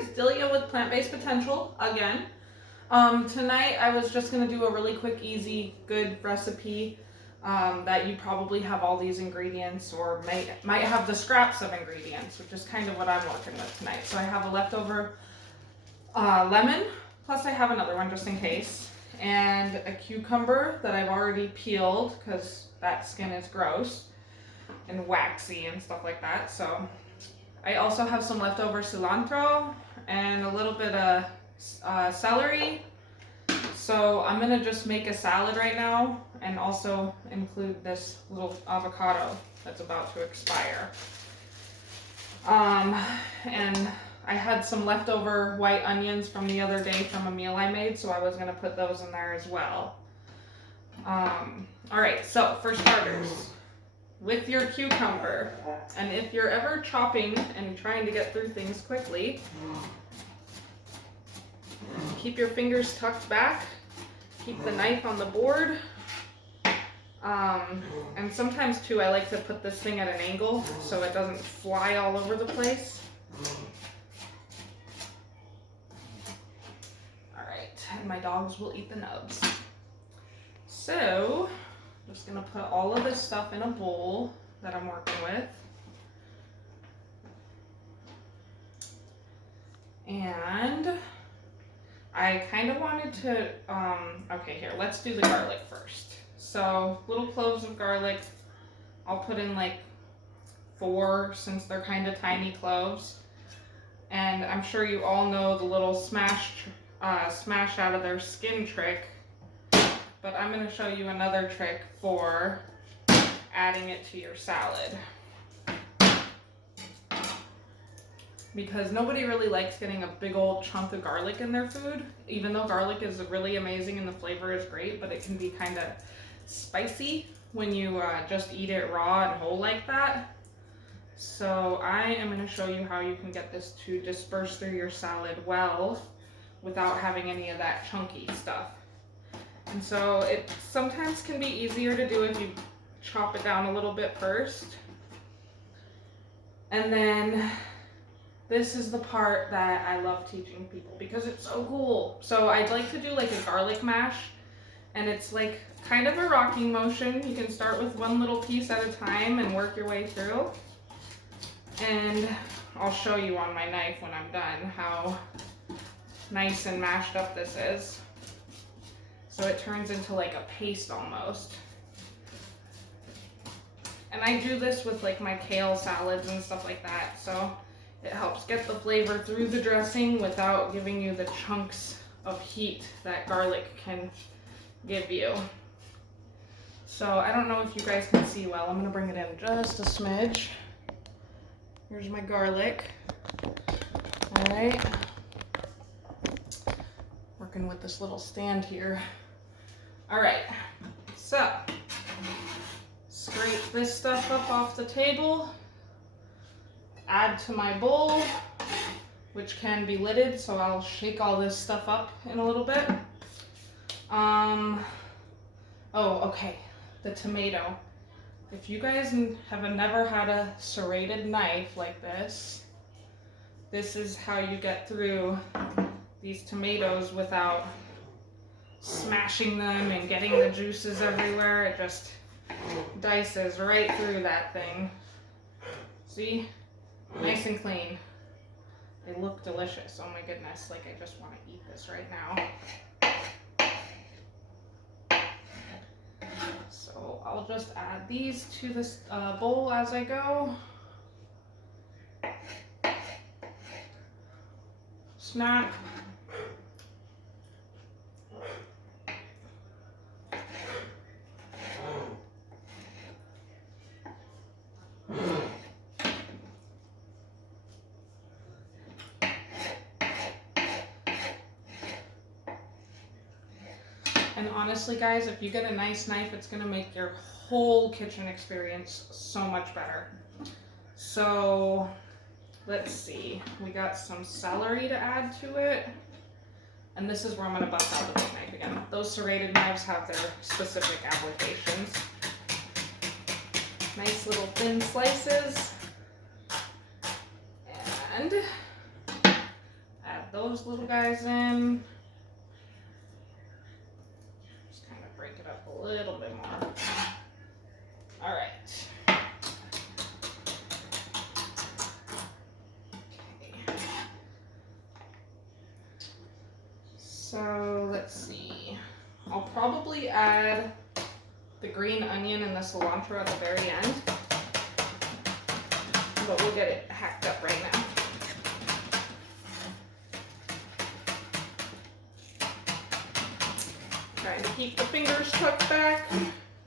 guys, Delia with Plant-Based Potential again. Tonight I was just gonna do a really quick, easy, good recipe that you probably have all these ingredients or might have the scraps of ingredients, which is kind of what I'm working with tonight. So I have a leftover lemon, plus I have another one just in case, and a cucumber that I've already peeled because that skin is gross and waxy and stuff like that. So I also have some leftover cilantro and a little bit of celery. So I'm gonna just make a salad right now and also include this little avocado that's about to expire. And I had some leftover white onions from the other day from a meal I made, so I was gonna put those in there as well. All right, so for starters, with your cucumber, and if you're ever chopping and trying to get through things quickly, keep your fingers tucked back, keep the knife on the board, and sometimes too I like to put this thing at an angle so it doesn't fly all over the place. Alright, and my dogs will eat the nubs. So, I'm just going to put all of this stuff in a bowl that I'm working with. And I kind of wanted to, okay, here, let's do the garlic first. So, little cloves of garlic, I'll put in like 4 since they're kind of tiny cloves. And I'm sure you all know the little smash out of their skin trick. But I'm going to show you another trick for adding it to your salad. Because nobody really likes getting a big old chunk of garlic in their food, even though garlic is really amazing and the flavor is great, but it can be kind of spicy when you just eat it raw and whole like that. So I am going to show you how you can get this to disperse through your salad well without having any of that chunky stuff. And so it sometimes can be easier to do if you chop it down a little bit first. And then this is the part that I love teaching people because it's so cool. So I'd like to do like a garlic mash, and it's like kind of a rocking motion. You can start with one little piece at a time and work your way through. And I'll show you on my knife when I'm done how nice and mashed up this is. So it turns into like a paste almost. And I do this with like my kale salads and stuff like that. So it helps get the flavor through the dressing without giving you the chunks of heat that garlic can give you. So I don't know if you guys can see well. I'm gonna bring it in just a smidge. Here's my garlic. All right. Working with this little stand here. All right, so scrape this stuff up off the table, add to my bowl, which can be lidded, so I'll shake all this stuff up in a little bit. Oh, okay, the tomato. If you guys have never had a serrated knife like this, this is how you get through these tomatoes without smashing them and getting the juices everywhere. It just dices right through that thing. See? Nice and clean. They look delicious. Oh my goodness, like I just want to eat this right now. So I'll just add these to this bowl as I go. Snap. And honestly, guys, if you get a nice knife, it's going to make your whole kitchen experience so much better. So let's see. We got some celery to add to it. And this is where I'm going to bust out the big knife again. Those serrated knives have their specific applications. Nice little thin slices. And those little guys in. Just kind of break it up a little bit more. All right. Okay. So let's see. I'll probably add the green onion and the cilantro at the very end, but we'll get it hacked up right now. Trying to keep the fingers tucked back.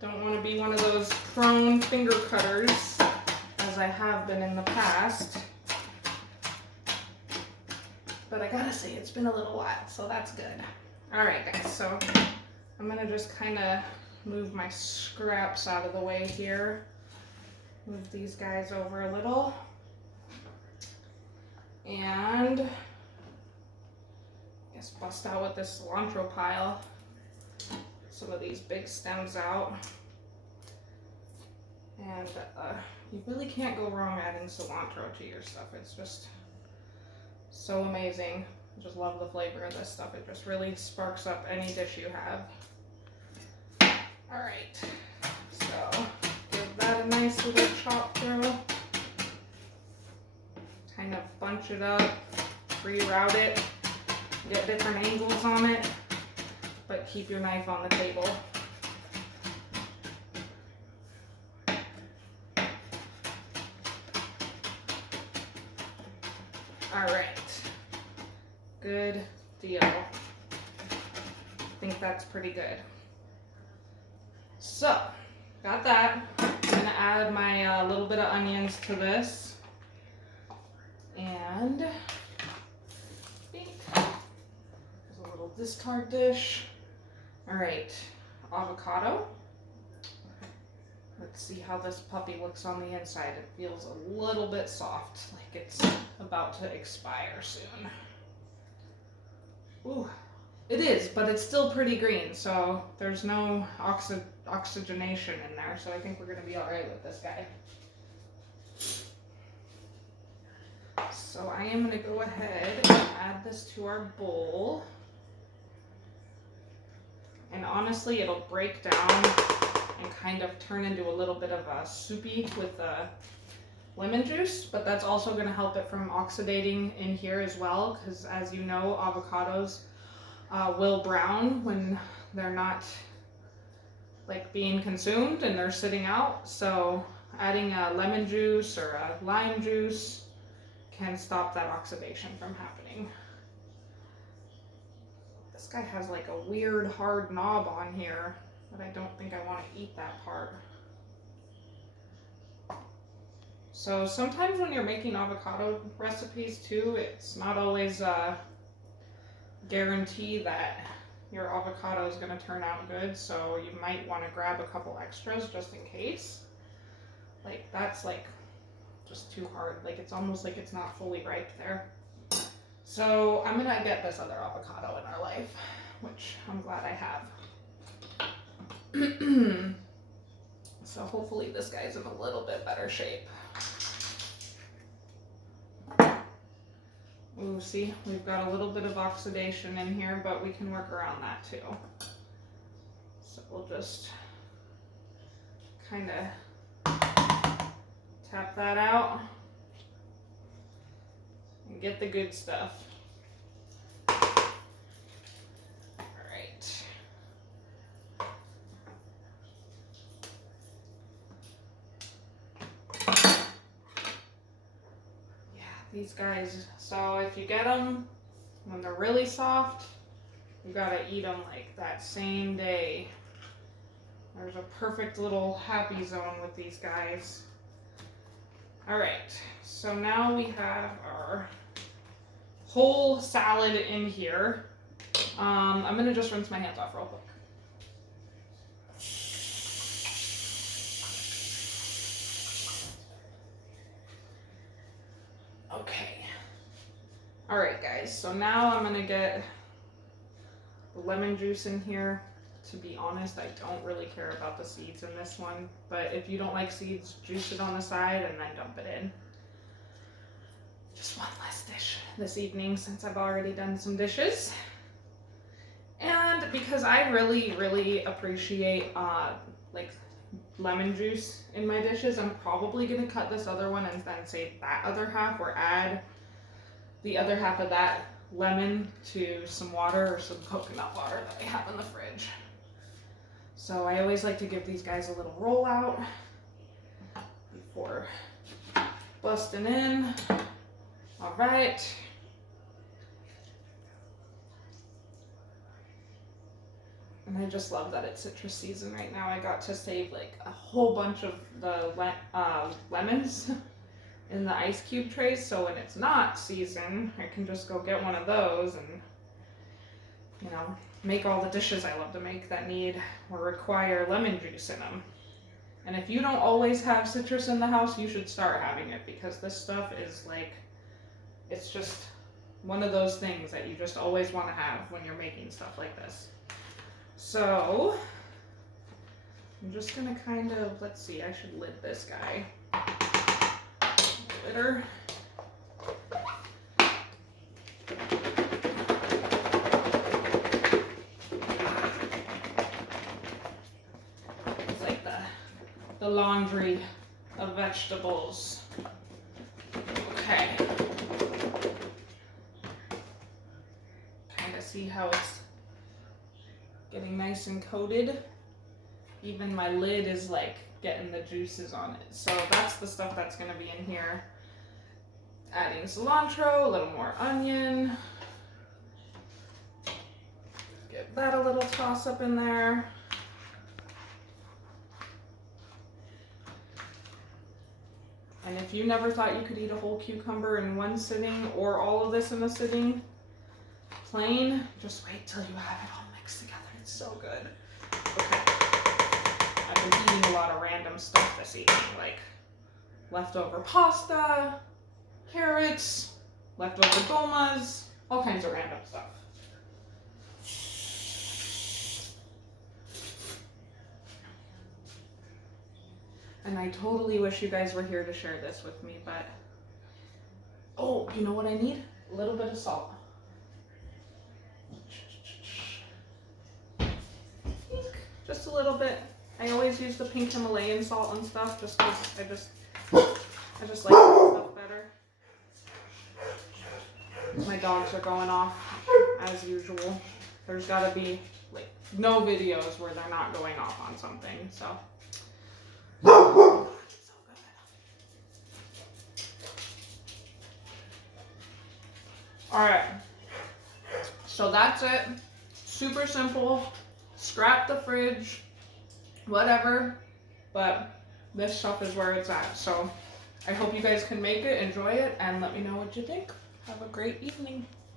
Don't want to be one of those prone finger cutters, as I have been in the past. But I gotta say, it's been a little while, so that's good. All right, guys, so I'm gonna just kind of move my scraps out of the way here. Move these guys over a little. And I guess bust out with this cilantro pile. Some of these big stems out. And you really can't go wrong adding cilantro to your stuff. It's just so amazing. I just love the flavor of this stuff. It just really sparks up any dish you have. All right, so give that a nice little chop through. Kind of bunch it up, reroute it, get different angles on it, but keep your knife on the table. All right, good deal. I think that's pretty good. So, got that. I'm gonna add my little bit of onions to this. And I think there's a little discard dish. All right, avocado. Let's see how this puppy looks on the inside. It feels a little bit soft, like it's about to expire soon. Ooh, it is, but it's still pretty green, so there's no oxygenation in there, so I think we're gonna be all right with this guy. So I am gonna go ahead and add this to our bowl. And honestly, it'll break down and kind of turn into a little bit of a soupy with the lemon juice, but that's also gonna help it from oxidating in here as well, because as you know, avocados will brown when they're not like being consumed and they're sitting out. So adding a lemon juice or a lime juice can stop that oxidation from happening. This guy has like a weird hard knob on here, but I don't think I want to eat that part. So sometimes when you're making avocado recipes too, it's not always a guarantee that your avocado is going to turn out good, so you might want to grab a couple extras just in case. Like that's like just too hard, like it's almost like it's not fully ripe there. So I'm gonna get this other avocado in our life, which I'm glad I have. So hopefully this guy's in a little bit better shape. Ooh, see, we've got a little bit of oxidation in here, but we can work around that too. So we'll just kind of tap that out and get the good stuff. All right. Yeah, these guys, so if you get them when they're really soft, you gotta eat them like that same day. There's a perfect little happy zone with these guys. All right, so now we have our whole salad in here. I'm gonna just rinse my hands off real quick. Okay. All right, guys, so now I'm gonna get the lemon juice in here. To be honest, I don't really care about the seeds in this one, but if you don't like seeds, juice it on the side and then dump it in. just one less dish this evening since I've already done some dishes. And because I really, really appreciate like lemon juice in my dishes, I'm probably gonna cut this other one and then save that other half, or add the other half of that lemon to some water or some coconut water that I have in the fridge. So I always like to give these guys a little roll out before busting in. All right. And I just love that it's citrus season right now. I got to save like a whole bunch of the lemons in the ice cube trays, so when it's not season, I can just go get one of those and, you know, make all the dishes I love to make that need or require lemon juice in them. And if you don't always have citrus in the house, you should start having it, because this stuff is like, it's just one of those things that you just always want to have when you're making stuff like this. So I'm just gonna kind of, let's see, I should lid this guy. Litter. It's like the laundry of vegetables. Okay. Kind of see how it's getting nice and coated. Even my lid is like getting the juices on it. So that's the stuff that's going to be in here. Adding cilantro, a little more onion. Get that a little toss up in there. And if you never thought you could eat a whole cucumber in one sitting, or all of this in a sitting, plain, just wait till you have it all mixed together. It's so good. Okay. I've been eating a lot of random stuff this evening, like leftover pasta, carrots, leftover gomas, all kinds of random stuff. And I totally wish you guys were here to share this with me, but oh, you know what I need? A little bit of salt. Just a little bit. I always use the pink Himalayan salt and stuff just because I just like that stuff better. My dogs are going off as usual. There's gotta be like no videos where they're not going off on something, so. So good. All right, so that's it. Super simple. Scrap the fridge, whatever, but this stuff is where it's at. So I hope you guys can make it, enjoy it, and let me know what you think. Have a great evening.